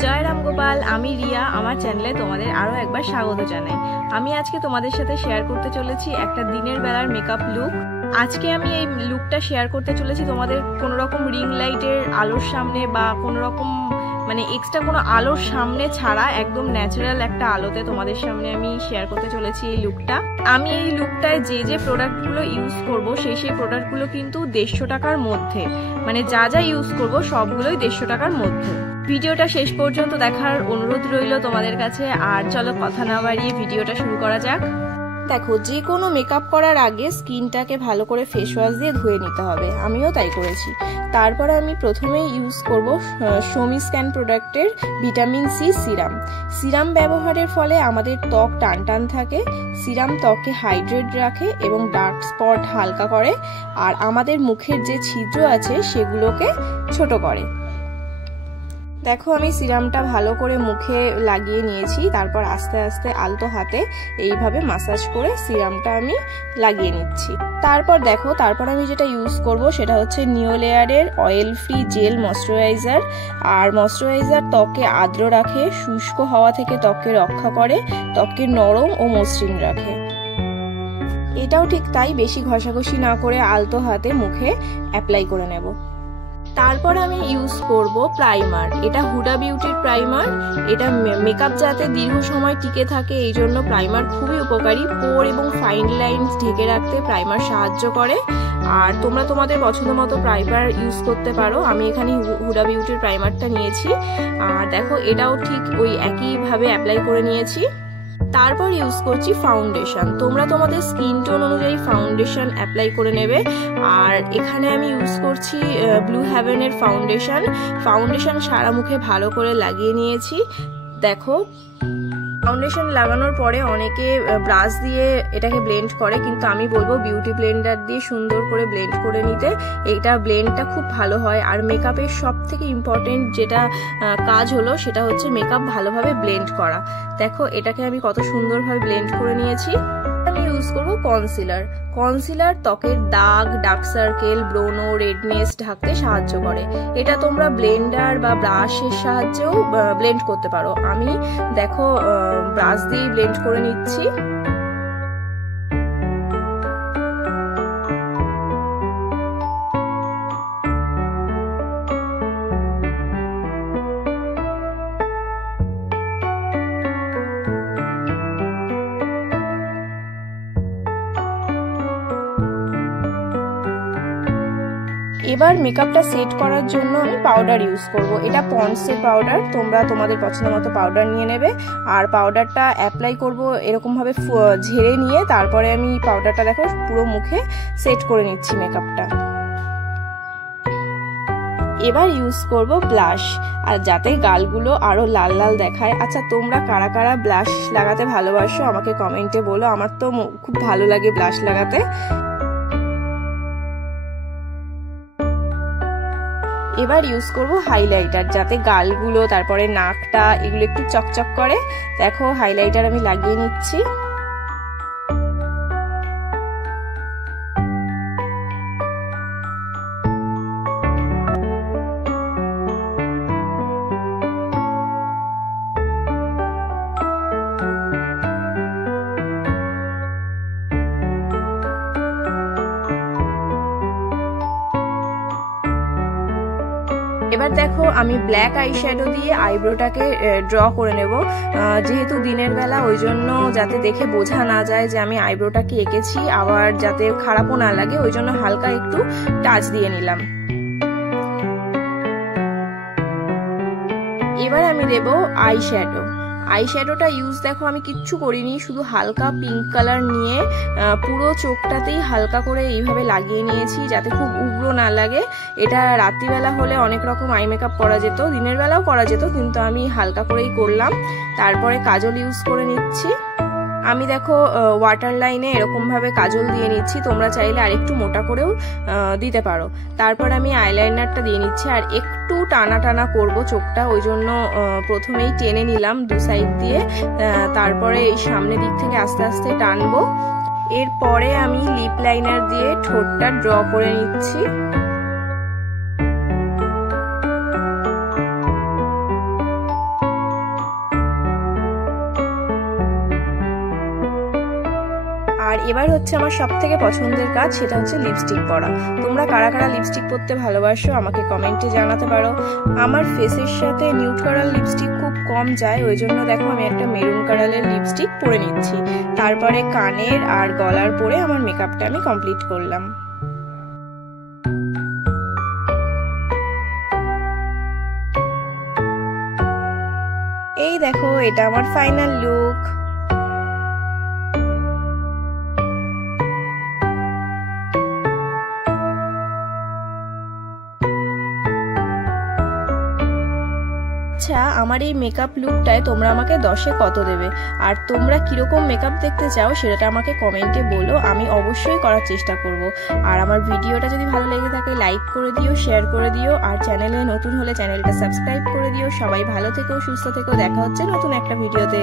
জয় রাম গোপাল, আমি রিয়া। আমার চ্যানেলে তোমাদের আরও একবার স্বাগত জানাই। আমি আজকে তোমাদের সাথে শেয়ার করতে চলেছি একটা দিনের বেলার মেকআপ লুক। আজকে আমি এই লুকটা শেয়ার করতে চলেছি তোমাদের কোনো রকম রিং লাইটের আলোর সামনে বা কোনো রকম এক্সট্রা কোনো আলোর সামনে ছাড়া একদম ন্যাচারাল একটা আলোতে তোমাদের সামনে আমি শেয়ার করতে চলেছি এই লুকটা। আমি এই লুকটায় যে প্রোডাক্টগুলো ইউজ করব সেই প্রোডাক্টগুলো কিন্তু 150 টাকার মধ্যে, যা ইউজ করব সবগুলোই 150 টাকার মধ্যে। ভিডিওটা শেষ পর্যন্ত দেখার অনুরোধ রইল তোমাদের কাছে। আর চলো কথা না বাড়িয়ে ভিডিওটা শুরু করা যাক। দেখো, যে কোনো মেকআপ করার আগে স্কিনটাকে ভালো করে ফেস ওয়াশ দিয়ে ধুয়ে নিতে হবে, আমিও তাই করেছি। তারপরে আমি প্রথমেই ইউজ করব সোমি স্ক্যান প্রোডাক্টের ভিটামিন সি সিরাম। সিরাম ব্যবহারের ফলে আমাদের ত্বক টান টান থাকে। সিরাম ত্বককে হাইড্রেট রাখে এবং ডার্ক স্পট হালকা করে, আর আমাদের মুখের যে ছিদ্র আছে সেগুলোকে ছোট করে। দেখো, আমি সিরামটা ভালো করে মুখে লাগিয়ে নিয়েছি। তারপর আস্তে আস্তে আলতো হাতে এইভাবে মাসাজ করে সিরামটা আমি লাগিয়ে নিচ্ছি। তারপর আমি যেটা ইউজ করব সেটা হচ্ছে নিওলেয়ারের অয়েল ফ্রি জেল ময়শ্চারাইজার। আর ময়শ্চারাইজার ত্বককে আর্দ্র রাখে, শুষ্ক হওয়া থেকে ত্বককে রক্ষা করে, ত্বককে নরম ও মসৃণ রাখে। এটাও ঠিক তাই, বেশি ঘষাঘষি না করে আলতো হাতে মুখে অ্যাপ্লাই করে নেব। তারপর আমি ইউজ করব প্রাইমার। এটা হুডা বিউটির প্রাইমার। এটা মেকআপ যাতে দীর্ঘ সময় টিকে থাকে এই জন্য প্রাইমার খুবই উপকারী। পোর এবং ফাইন লাইনস ঢেকে রাখতে প্রাইমার সাহায্য করে। আর তোমরা তোমাদের পছন্দ মতো প্রাইমার ইউজ করতে পারো। আমি এখানে হুডা বিউটির প্রাইমারটা নিয়েছি। আর দেখো, এটাও ঠিক ওই একইভাবে অ্যাপ্লাই করে নিয়েছি। তারপর ইউজ করছি ফাউন্ডেশন। তোমরা তোমাদের স্কিন টোন অনুযায়ী ফাউন্ডেশন অ্যাপ্লাই করে নেবে। আর এখানে আমি ইউজ করছি ব্লু হেভেনের ফাউন্ডেশন সারা মুখে ভালো করে লাগিয়ে নিয়েছি। দেখো, ফাউন্ডেশন লাগানোর পরে অনেকে ব্রাশ দিয়ে এটাকে ব্লেন্ড করে, কিন্তু আমি বলবো বিউটি ব্লেন্ডার দিয়ে সুন্দর করে ব্লেন্ড করে নিতে। এইটা ব্লেন্ডটা খুব ভালো হয়। আর মেকআপের সব থেকে ইম্পর্টেন্ট যেটা কাজ হলো সেটা হচ্ছে মেকআপ ভালোভাবে ব্লেন্ড করা। দেখো, এটাকে আমি কত সুন্দরভাবে ব্লেন্ড করে নিয়েছি। আমি ইউজ করবো কনসিলার ত্বকের দাগ, ডার্ক সার্কেল, ব্রোনো, রেডনেস ঢাকতে সাহায্য করে। এটা তোমরা ব্লেন্ডার বা ব্রাশের সাহায্যেও ব্লেন্ড করতে পারো। আমি দেখো ব্রাশ দিয়ে ব্লেন্ড করে নিচ্ছি। এবার মেকআপটা সেট করার জন্য আমি পাউডার ইউজ করব। এটা পন্ডসের পাউডার। তোমরা তোমাদের পছন্দ মতো পাউডার নিয়ে নেবে। আর পাউডারটা অ্যাপ্লাই করব এরকমভাবে ঝেড়ে নিয়ে। তারপরে আমি পাউডারটা দেখো পুরো মুখে সেট করে নিচ্ছি মেকআপটা। এবার ইউজ করব ব্লাশ, আর যাতে গালগুলো আরো লাল লাল দেখায়। আচ্ছা, তোমরা কারা কারা ব্লাশ লাগাতে ভালোবাসো আমাকে কমেন্টে বলো। আমার তো খুব ভালো লাগে ব্লাশ লাগাতে। এবার ইউজ করব হাইলাইটার, যাতে গালগুলো তারপরে নাকটা এগুলো একটু চকচক করে। দেখো, হাইলাইটার আমি লাগিয়ে নিচ্ছি। এবার দেখো, আমি ব্ল্যাক আইশ্যাডো দিয়ে আইব্রোটাকে ড্র করে নেব। যেহেতু দিনের বেলা, ওই জন্য যাতে দেখে বোঝা না যায় যে আমি আইব্রোটাকে এঁকেছি, আবার যাতে খারাপও না লাগে, ওই জন্য হালকা একটু টাচ দিয়ে নিলাম। এবার আমি দেব আইশ্যাডোটা ইউজ দেখো আমি কিচ্ছু করিনি, শুধু হালকা পিঙ্ক কালার নিয়ে পুরো চোখটাতেই হালকা করে এইভাবে লাগিয়ে নিয়েছি, যাতে খুব উগ্র না লাগে। এটা রাত্রিবেলা হলে অনেক রকম আই মেকআপ করা যেত, দিনের বেলাও করা যেত, কিন্তু আমি হালকা করেই করলাম। তারপরে কাজল ইউজ করে নিচ্ছি। আমি দেখো ওয়াটার লাইনে এরকম ভাবে কাজল দিয়ে নিচ্ছি। তোমরা চাইলে আরেকটু মোটা করেও দিতে পারো। তারপর আমি আইলাইনারটা দিয়ে নিচ্ছি। আর একটু টানা টানা করব চোখটা, ওই জন্য প্রথমেই টেনে নিলাম দু সাইড দিয়ে। তারপরে এই সামনের দিক থেকে আস্তে আস্তে টানবো। এরপরে আমি লিপ লাইনার দিয়ে ঠোঁটটা ড্র করে নিচ্ছি। এবার হচ্ছে আমার সবথেকে পছন্দের কাজ, সেটা হচ্ছে লিপস্টিক পরা। তোমরা কারা কারা লিপস্টিক পরতে ভালোবাসো আমাকে কমেন্টে জানাতে পারো। আমার ফেসের সাথে নিউড কালার লিপস্টিক খুব কম যায়, ওই জন্য দেখো আমি একটা মেরুন কালারের লিপস্টিক পরে নিচ্ছি। তারপরে কানের আর গলার পরে আমার মেকআপটা আমি কমপ্লিট করলাম। এই দেখো, এটা আমার ফাইনাল লুক। আচ্ছা, আমার এই মেকআপ লুকটায় তোমরা আমাকে 10-এ কত দেবে, আর তোমরা কিরকম মেকআপ দেখতে চাও সেটা আমাকে কমেন্টে বলো, আমি অবশ্যই করার চেষ্টা করব। আর আমার ভিডিওটা যদি ভালো লেগে থাকে লাইক করে দিও, শেয়ার করে দিও, আর চ্যানেলে নতুন হলে চ্যানেলটা সাবস্ক্রাইব করে দিও। সবাই ভালো থেকো, সুস্থ থেকো, দেখা হচ্ছে নতুন একটা ভিডিওতে।